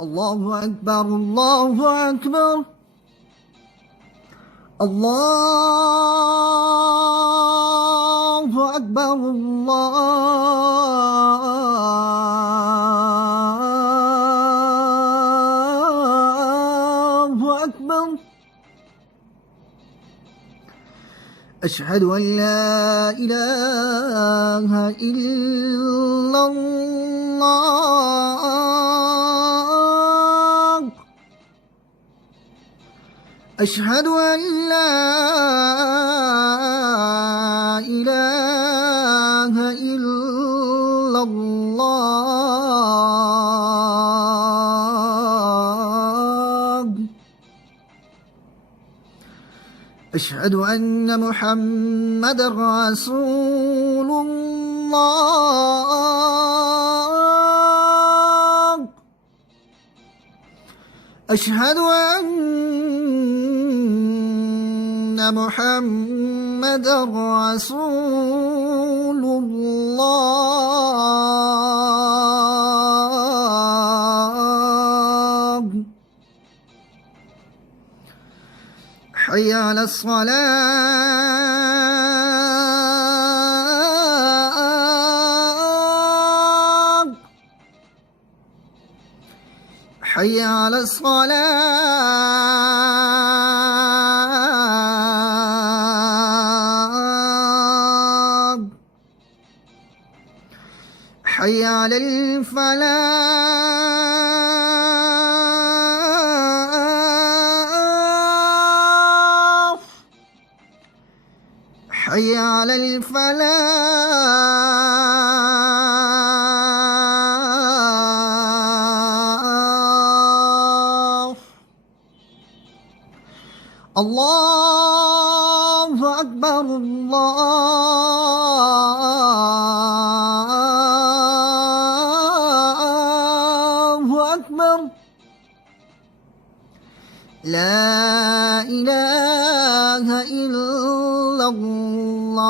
الله أكبر الله أكبر الله أكبر الله أكبر. أشهد أن لا إله إلا الله. أشهد أن لا إله إلا الله. أشهد أن محمدًا رسول الله. أشهد أن محمدًا رسول الله. حي على الصلاة. حي على الصلاة. حي على الفلاح. حي على الفلاح. الله أكبر الله أكبر. لا إله إلا الله.